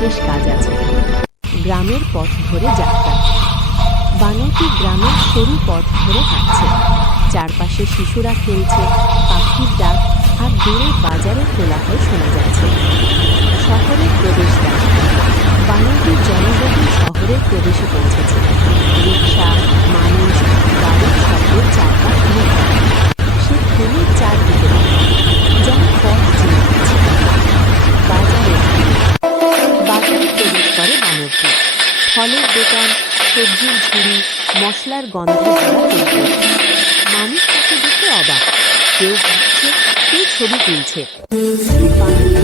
বিশেষ কাজ আছে। গ্রামের পথ ধরে যাত্রা। বানরটি গ্রামের সরু পথ ধরে হাঁটছে। চারপাশে শিশুরা খেলছে, পাখির ডাক আর দূরে বাজারের কোলাহল শোনা যাচ্ছে। শহরের প্রবেশদ্বার। বানরটি জনবহুল শহরের প্রবেশে পৌঁছেছে। রিকশা, মানুষ, গাড়ির শব্দে চারপাশ মুখর। সে থেমে চারদিকে তাকায়, যেন পথ চিনে গেছে। বাজারে প্রবেশ করে বানরটি। ফলের দোকান, সবজির ঝুড়ি, মশলার গন্ধে ভরা টেবিল। মানুষ তাকে দেখে অবাক, কেউ হাসছে, কেউ ছবি তুলছে। বানরটি